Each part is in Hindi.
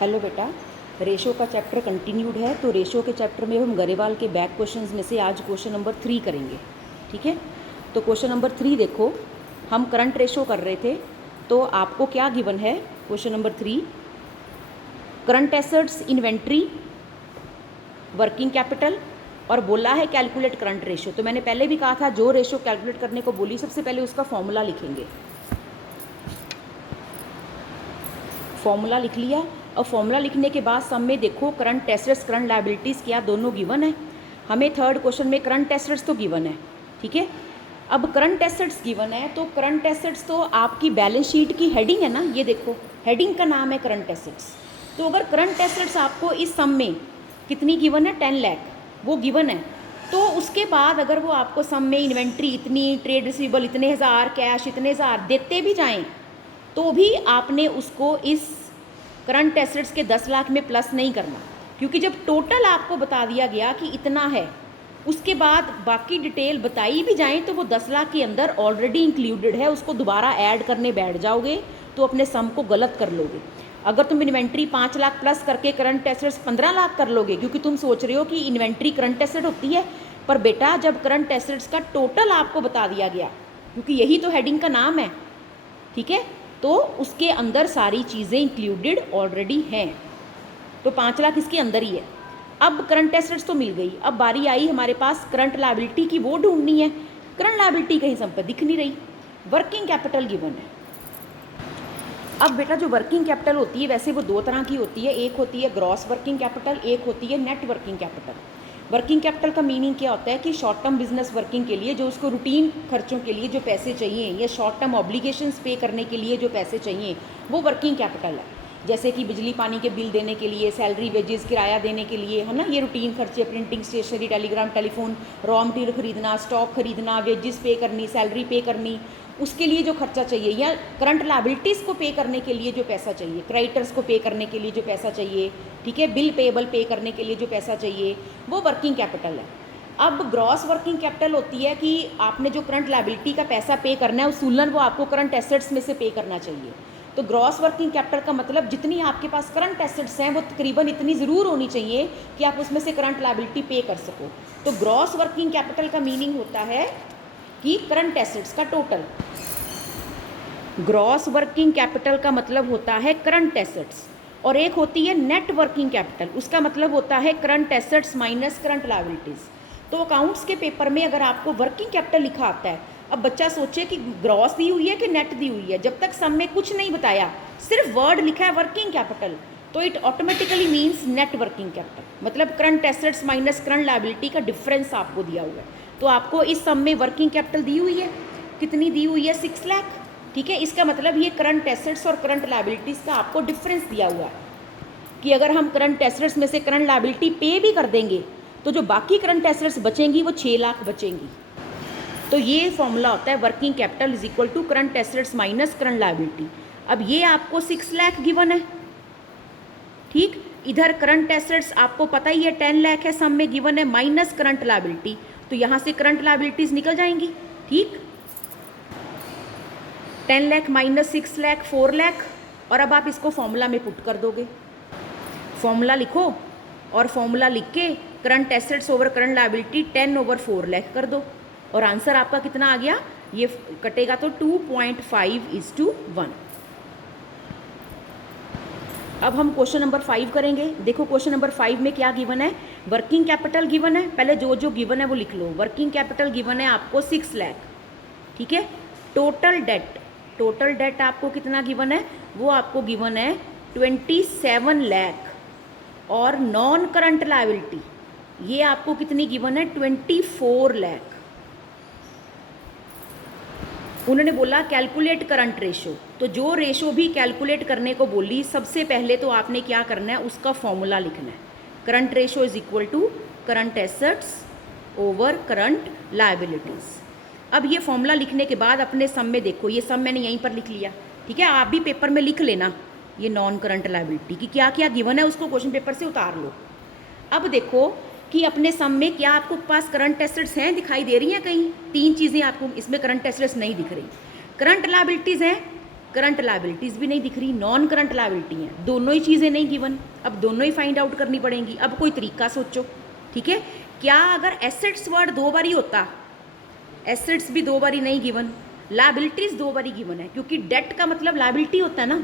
हेलो बेटा, रेशो का चैप्टर कंटिन्यूड है। तो रेशो के चैप्टर में हम गरेवाल के बैक क्वेश्चंस में से आज क्वेश्चन नंबर 3 करेंगे। ठीक है, तो क्वेश्चन नंबर 3 देखो, हम करंट रेशो कर रहे थे। तो आपको क्या गिवन है? Question number 3, current assets, inventory, working capital, और बोला है कैलकुलेट करंट रेशो। तो मैंने पहले भी कहा था, जो रेशो कैलकुलेट करने को बोली सबसे पहले उसका फॉर्मूला लिखेंगे। फॉर्मूला लिख लिया, और फॉर्मूला लिखने के बाद सम में देखो करंट एसेट्स, करंट लायबिलिटीज़ क्या दोनों गिवन है। हमें थर्ड क्वेश्चन में करंट एसेट्स तो गिवन है। ठीक है, अब करंट एसेट्स गिवन है तो करंट एसेट्स तो आपकी बैलेंस शीट की हेडिंग है ना। ये देखो, हेडिंग का नाम है करंट एसेट्स। तो अगर करंट एसेट्स आपको इस सम में कितनी गिवन है, 10 लाख वो गिवन है, तो उसके बाद अगर वो आपको सम में इन्वेंट्री इतनी, ट्रेड रिसीवेबल इतने हज़ार, कैश इतने हज़ार देते भी जाएं तो भी आपने उसको इस करंट एसेट्स के 10 लाख में प्लस नहीं करना, क्योंकि जब टोटल आपको बता दिया गया कि इतना है, उसके बाद बाकी डिटेल बताई भी जाएं तो वो 10 लाख के अंदर ऑलरेडी इंक्लूडेड है। उसको दोबारा ऐड करने बैठ जाओगे तो अपने सम को गलत कर लोगे। अगर तुम इन्वेंट्री 5 लाख प्लस करके करंट एसेट्स 15 लाख कर लोगे, क्योंकि तुम सोच रहे हो कि इन्वेंट्री करंट एसेट होती है, पर बेटा जब करंट एसेट्स का टोटल आपको बता दिया गया, क्योंकि यही तो हेडिंग का नाम है, ठीक है, तो उसके अंदर सारी चीज़ें इंक्लूडेड ऑलरेडी हैं। तो 5 लाख इसके अंदर ही है। अब करंट एसेट्स तो मिल गई, अब बारी आई हमारे पास करंट लायबिलिटी की, वो ढूंढनी है। करंट लायबिलिटी कहीं सम पर दिख नहीं रही। वर्किंग कैपिटल गिवन है। अब बेटा जो वर्किंग कैपिटल होती है, वैसे वो दो तरह की होती है। एक होती है ग्रॉस वर्किंग कैपिटल, एक होती है net working capital. Working capital का मीनिंग क्या होता है कि शॉर्ट टर्म बिजनेस वर्किंग के लिए जो उसको रूटीन खर्चों के लिए जो पैसे चाहिए, या शॉर्ट टर्म ऑब्लिगेशंस पे करने के लिए जो पैसे चाहिए, वो वर्किंग कैपिटल है। जैसे कि बिजली पानी के बिल देने के लिए, सैलरी वेजेस, किराया देने के लिए, है ना, ये रूटीन खर्चे, printing, stationery, telegram, telephone, raw material खरीदना, स्टॉक खरीदना, वेजेस पे करनी, सैलरी पे करनी, उसके लिए जो खर्चा चाहिए, या करंट लायबिलिटीज़ को पे करने के लिए जो पैसा चाहिए, क्रेडिटर्स को पे करने के लिए जो पैसा चाहिए, ठीक है, बिल पेएबल पे करने के लिए जो पैसा चाहिए, वो वर्किंग कैपिटल है। अब ग्रॉस वर्किंग कैपिटल होती है कि आपने जो करंट लायबिलिटी का पैसा पे करना है, उसूलन वो आपको करंट एसेट्स में से पे करना चाहिए। तो ग्रॉस वर्किंग कैपिटल का मतलब जितनी आपके पास करंट एसेट्स हैं वो तकरीबन इतनी ज़रूर होनी चाहिए कि आप उसमें से करंट लायबिलिटी पे कर सको। तो ग्रॉस वर्किंग कैपिटल का मीनिंग होता है कि करंट एसेट्स का टोटल। ग्रॉस वर्किंग कैपिटल का मतलब होता है करंट एसेट्स, और एक होती है नेट वर्किंग कैपिटल, उसका मतलब होता है current assets minus current liabilities. तो अकाउंट्स के पेपर में अगर आपको वर्किंग कैपिटल लिखा आता है, अब बच्चा सोचे कि ग्रॉस दी हुई है कि नेट दी हुई है, जब तक सम में कुछ नहीं बताया, सिर्फ वर्ड लिखा है वर्किंग कैपिटल, तो it automatically means net working capital, मतलब current assets minus current liability का डिफरेंस आपको दिया हुआ है। तो आपको इस सम में वर्किंग कैपिटल दी हुई है, कितनी दी हुई है? 6 लाख। ठीक है, इसका मतलब ये करंट एसेट्स और करंट लायबिलिटीज़ का आपको डिफरेंस दिया हुआ है कि अगर हम करंट एसेट्स में से करंट लायबिलिटी पे भी कर देंगे तो जो बाकी करंट एसेट्स बचेंगी वो 6 लाख बचेंगी। तो ये फॉर्मूला होता है working capital is equal to current assets minus current liability. अब ये आपको 6 लाख गिवन है, ठीक, इधर करंट एसेट्स आपको पता ही है 10 लाख है, सम में गिवन है, माइनस करंट लायबिलिटी, तो यहाँ से करंट लायबिलिटीज निकल जाएंगी। ठीक, 10 लाख माइनस 6 लाख 4 लाख, और अब आप इसको फॉर्मूला में पुट कर दोगे। फॉर्मूला लिखो, और फॉर्मूला लिख के current assets over current liability 10/4 lakh कर दो, और आंसर आपका कितना आ गया? ये कटेगा तो 2.5:1। अब हम क्वेश्चन नंबर 5 करेंगे। देखो क्वेश्चन नंबर 5 में क्या गिवन है? वर्किंग कैपिटल गिवन है, पहले जो जो गिवन है वो लिख लो। वर्किंग कैपिटल गिवन है आपको 6 लाख, ठीक है। टोटल डेट, टोटल डेट आपको कितना गिवन है? वो आपको गिवन है 27 लाख, और नॉन करंट लायबिलिटी ये आपको कितनी गिवन है? 24 लाख। उन्होंने बोला कैलकुलेट करंट रेशो, तो जो रेशो भी कैलकुलेट करने को बोली, सबसे पहले तो आपने क्या करना है, उसका फॉर्मूला लिखना है। Current ratio is equal to current assets over current liabilities. अब ये फॉर्मूला लिखने के बाद अपने सम में देखो, ये सम मैंने यहीं पर लिख लिया, ठीक है, आप भी पेपर में लिख लेना ये नॉन करंट लायबिलिटी की क्या क्या गिवन है, उसको क्वेश्चन पेपर से उतार लो। अब देखो कि अपने सम में क्या आपको पास करंट एसेट्स हैं, दिखाई दे रही हैं कहीं? 3 चीज़ें आपको इसमें करंट एसेट्स नहीं दिख रही। करंट लायबिलिटीज़ हैं, करंट लायबिलिटीज़ भी नहीं दिख रही, नॉन करंट लायबिलिटी हैं, दोनों ही चीज़ें नहीं गिवन, अब दोनों ही फाइंड आउट करनी पड़ेंगी। अब कोई तरीका सोचो, ठीक है। क्या अगर एसेट्स वर्ड 2 बार ही होता, एसेट्स भी 2 बार ही नहीं गिवन, लायबिलिटीज़ 2 बार ही गिवन है, क्योंकि डेट का मतलब लायबिलिटी होता है ना,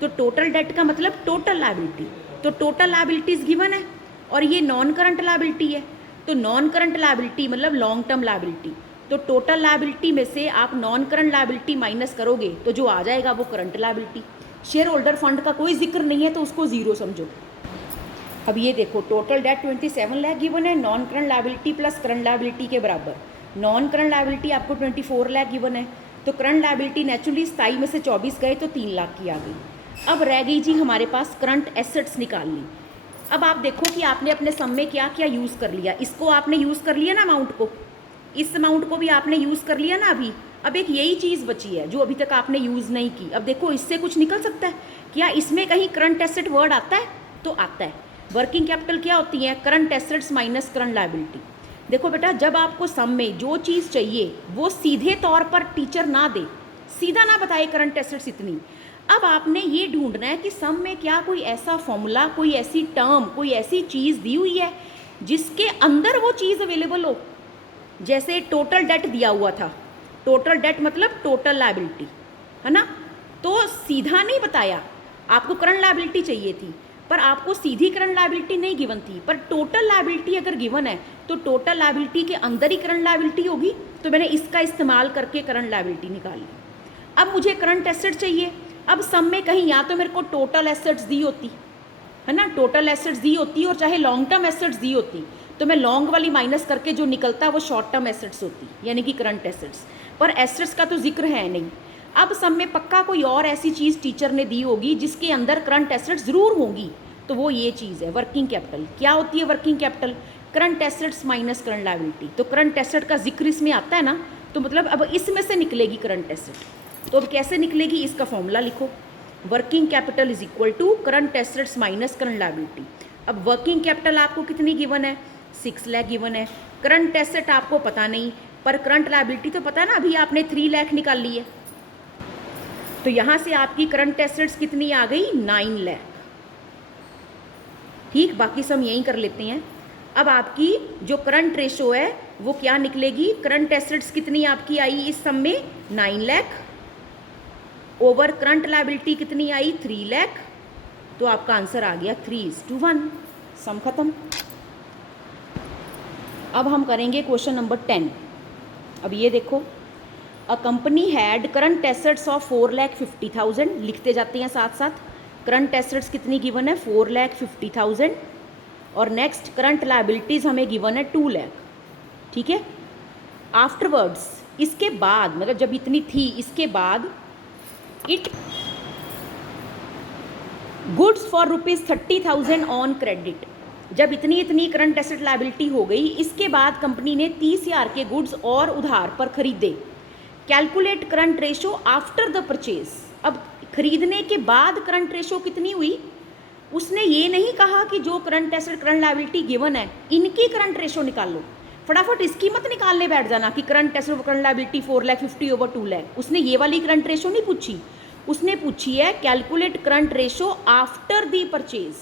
तो टोटल डेट का मतलब टोटल लायबिलिटी, तो टोटल लायबिलिटीज़ गिवन है और ये नॉन करंट लायबिलिटी है, तो नॉन करंट लायबिलिटी मतलब लॉन्ग टर्म लायबिलिटी, तो टोटल लायबिलिटी में से आप नॉन करंट लायबिलिटी माइनस करोगे तो जो आ जाएगा वो current liability. Share holder fund का कोई जिक्र नहीं है तो उसको ज़ीरो समझो। अब ये देखो टोटल डेट 27 लाख गिवन है, non current liability plus current liability के बराबर, नॉन करंट लायबिलिटी आपको 24 लाख गिवन है, तो करंट लायबिलिटी नेचुरली 27 में से 24 गए तो 3 लाख की आ गई। अब रह गई जी हमारे पास करंट एसेट्स निकाल ली। अब आप देखो कि आपने अपने सम में क्या क्या यूज़ कर लिया, इसको आपने यूज़ कर लिया ना अमाउंट को, इस अमाउंट को भी आपने यूज़ कर लिया ना अभी। अब एक यही चीज़ बची है जो अभी तक आपने यूज़ नहीं की। अब देखो इससे कुछ निकल सकता है क्या, इसमें कहीं करंट एसेट वर्ड आता है तो आता है। वर्किंग कैपिटल क्या होती है, current assets minus current liability. देखो बेटा जब आपको सम में जो चीज़ चाहिए वो सीधे तौर पर टीचर ना दे, सीधा ना बताए करंट एसेट्स इतनी, अब आपने ये ढूंढना है कि सम में क्या कोई ऐसा फॉर्मूला, कोई ऐसी टर्म, कोई ऐसी चीज़ दी हुई है जिसके अंदर वो चीज़ अवेलेबल हो। जैसे टोटल डेट दिया हुआ था, टोटल डेट मतलब टोटल लायबिलिटी है ना, तो सीधा नहीं बताया, आपको करंट लायबिलिटी चाहिए थी पर आपको सीधी करंट लायबिलिटी नहीं गिवन थी, पर टोटल लायबिलिटी अगर गिवन है तो टोटल लायबिलिटी के अंदर ही करंट लायबिलिटी होगी, तो मैंने इसका इस्तेमाल करके करंट लायबिलिटी निकाल ली। अब मुझे करंट एसेट चाहिए, अब सम में कहीं या तो मेरे को टोटल एसेट्स दी होती है ना, टोटल एसेट्स दी होती और चाहे लॉन्ग टर्म एसेट्स दी होती, तो मैं लॉन्ग वाली माइनस करके जो निकलता वो शॉर्ट टर्म एसेट्स होती, यानी कि करंट एसेट्स, पर एसेट्स का तो जिक्र है नहीं। अब सम में पक्का कोई और ऐसी चीज़ टीचर ने दी होगी जिसके अंदर करंट एसेट्स ज़रूर होंगी, तो वो ये चीज़ है वर्किंग कैपिटल। क्या होती है working capital, current assets minus current liability, तो करंट एसेट का जिक्र इसमें आता है ना, तो मतलब अब इसमें से निकलेगी करंट एसेट। तो अब कैसे निकलेगी, इसका फॉर्मूला लिखो, working capital is equal to current assets minus current liability. अब वर्किंग कैपिटल आपको कितनी गिवन है, 6 लाख गिवन है, करंट एसेट आपको पता नहीं, पर करंट लायबिलिटी तो पता है ना, अभी आपने 3 लाख निकाल ली है, तो यहाँ से आपकी करंट एसेट्स कितनी आ गई, 9 लाख। ठीक, बाकी सब यहीं कर लेते हैं। अब आपकी जो करंट रेशो है वो क्या निकलेगी, करंट एसेट्स कितनी आपकी आई इस सम में, 9 लाख ओवर करंट लायबिलिटी कितनी आई, 3 लाख, तो आपका आंसर आ गया 3:1, सम खत्म। अब हम करेंगे क्वेश्चन नंबर 10। अब ये देखो, a company had current assets of 4,50,000, लिखते जाते हैं साथ साथ, करंट एसेट्स कितनी गिवन है, 4,50,000, और नेक्स्ट करंट लायबिलिटीज़ हमें गिवन है 2 लाख, ठीक है। आफ्टरवर्ड्स, इसके बाद मतलब जब इतनी थी इसके बाद, it goods for ₹30,000 on credit, जब इतनी करंट एसेट लायबिलिटी हो गई, इसके बाद कंपनी ने 30,000 के गुड्स और उधार पर खरीदे। Calculate current ratio after the purchase, अब खरीदने के बाद करंट रेशो कितनी हुई, उसने ये नहीं कहा कि जो current asset current liability given है इनकी करंट रेशो निकाल लो, फटाफट इसकी मत निकालने बैठ जाना कि current asset current liability 4,50,000 over 2 lakh. उसने ये वाली करंट रेशो नहीं पूछी, उसने पूछी है calculate current ratio after the purchase.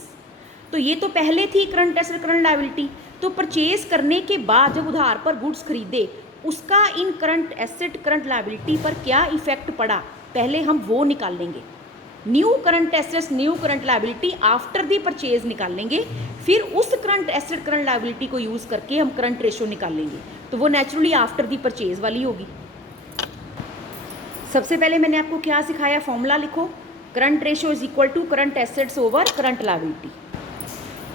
तो ये तो पहले थी करंट एसेट करंट लायबिलिटी, तो परचेज करने के बाद जब उधार पर गुड्स खरीदे उसका इन करंट एसेट करंट लायबिलिटी पर क्या इफेक्ट पड़ा, पहले हम वो निकाल लेंगे। New current assets new current liability after the purchase निकाल लेंगे, फिर उस करंट एसेट करंट लायबिलिटी को यूज़ करके हम करंट रेशो निकाल लेंगे, तो वो नेचुरली आफ्टर दी परचेज वाली होगी। सबसे पहले मैंने आपको क्या सिखाया, फॉर्मूला लिखो, current ratio is equal to current assets over current liability.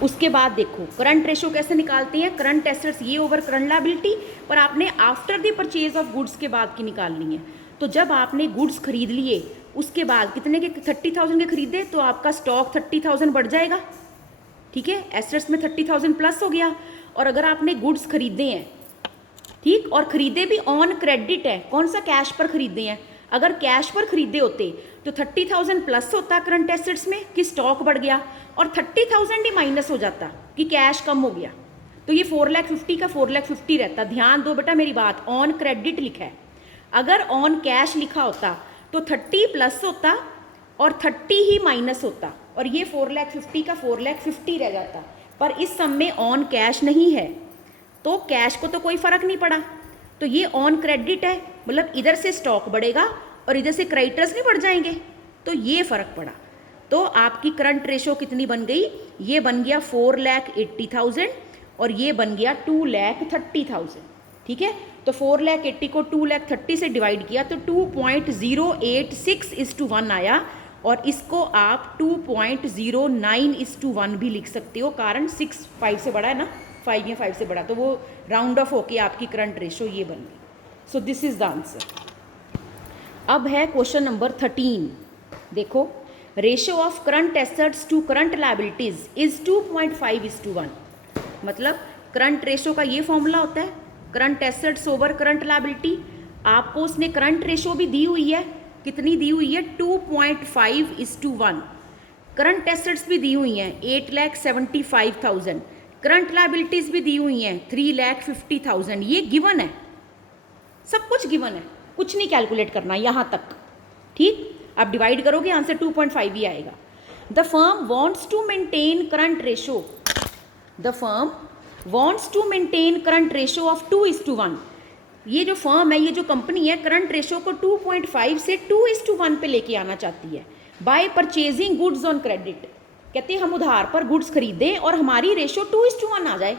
उसके बाद देखो करंट रेशो कैसे निकालते हैं, करंट एसेट्स ये ओवर करंट लायबिलिटी, पर आपने after the purchase of goods के बाद की निकालनी है। तो जब आपने गुड्स खरीद लिए उसके बाद कितने के, 30,000 के खरीदे, तो आपका स्टॉक 30,000 बढ़ जाएगा, ठीक है, एसेट्स में 30,000 प्लस हो गया। और अगर आपने गुड्स खरीदे हैं, ठीक, और खरीदे भी ऑन क्रेडिट है, कौन सा, कैश पर खरीदे हैं, अगर कैश पर खरीदे होते तो 30,000 प्लस होता करंट एसेट्स में कि स्टॉक बढ़ गया, और 30,000 ही माइनस हो जाता कि कैश कम हो गया, तो ये 4,50,000 का 4,50,000 रहता। ध्यान दो बेटा मेरी बात, ऑन क्रेडिट लिखा है, अगर ऑन कैश लिखा होता तो 30 प्लस होता और 30 ही माइनस होता, और ये 4,50,000 का 4,50,000 रह जाता। पर इस सम में ऑन कैश नहीं है, तो कैश को तो कोई फ़र्क नहीं पड़ा, तो ये ऑन क्रेडिट है, मतलब इधर से स्टॉक बढ़ेगा और इधर से क्रेडिटर्स नहीं बढ़ जाएंगे, तो ये फ़र्क पड़ा। तो आपकी करंट रेशो कितनी बन गई, ये बन गया 4,80,000 और ये बन गया 2,30,000। ठीक है, तो 4,80,000 को 2,30,000 से डिवाइड किया तो 2.086:1 आया, और इसको आप 2.09:1 भी लिख सकते हो, कारण 6 5 से बड़ा है ना, 5 या 5 से बड़ा, तो वो राउंड ऑफ होके आपकी करंट रेशो ये बन गई। So this is the answer. अब है क्वेश्चन नंबर 13। देखो, ratio of current assets to current liabilities is 2.5:1। मतलब करंट रेशो का ये फॉर्मूला होता है, current assets over current liability. आपको उसने करंट रेशो भी दी हुई है, कितनी दी हुई है, 2.5:1। करंट एसेट्स भी दी हुई हैं 8,75,000, करंट लायबिलिटीज भी दी हुई हैं 3,50,000। ये गिवन है, सब कुछ गिवन है, कुछ नहीं कैलकुलेट करना यहाँ तक। ठीक, आप डिवाइड करोगे आंसर 2.5 ही आएगा। The firm wants to maintain current ratio, the firm wants to maintain current ratio of 2:1। ये जो फर्म है, ये जो कंपनी है, करंट रेशो को 2.5 से 2:1 पे लेके आना चाहती है bye purchasing goods on credit. कहते हैं हम उधार पर गुड्स खरीदें और हमारी रेशो 2:1 आ जाए।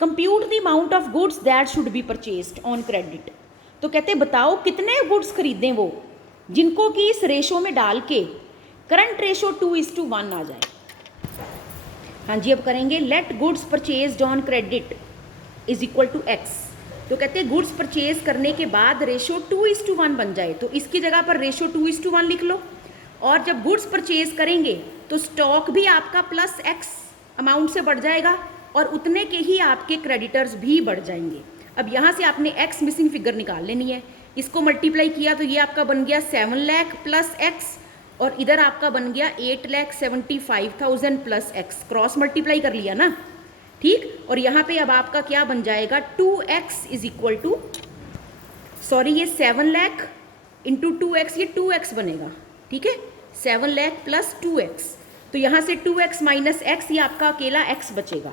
Compute the amount of goods that should be purchased on credit. तो कहते बताओ कितने गुड्स खरीदें वो जिनको कि इस रेशो में डाल के करंट रेशो 2:1 आ जाए। हाँ जी, अब करेंगे let goods purchased on credit is equal to X. तो कहते हैं गुड्स परचेज करने के बाद रेशो 2:1 बन जाए, तो इसकी जगह पर रेशो 2:1 लिख लो। और जब गुड्स परचेज करेंगे तो स्टॉक भी आपका प्लस एक्स अमाउंट से बढ़ जाएगा और उतने के ही आपके क्रेडिटर्स भी बढ़ जाएंगे। अब यहाँ से आपने एक्स मिसिंग फिगर निकाल लेनी है, इसको मल्टीप्लाई किया तो ये आपका बन गया 7 लाख प्लस एक्स, और इधर आपका बन गया 8,75,000 प्लस एक्स, क्रॉस मल्टीप्लाई कर लिया ना। ठीक, और यहाँ पे अब आपका क्या बन जाएगा, 2x is equal to, sorry ये 7 लाख इंटू 2x, ये 2x बनेगा। ठीक है, 7 लाख प्लस 2x, तो यहाँ से 2x माइनस x, ये आपका अकेला x बचेगा,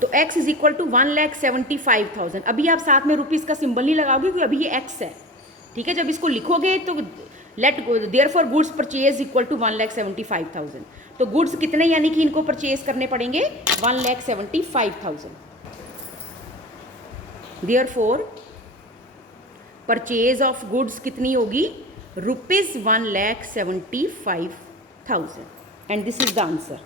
तो x इज इक्वल टू 1,75,000। अभी आप साथ में रुपीज़ का सिंबल नहीं लगाओगे क्योंकि अभी ये x है। ठीक है, जब इसको लिखोगे तो let therefore goods purchase equal to 1,75,000। तो गुड्स कितने यानी कि इनको परचेज करने पड़ेंगे 1,75,000। देयरफॉर परचेज ऑफ गुड्स कितनी होगी, ₹1,75,000, and this is the answer.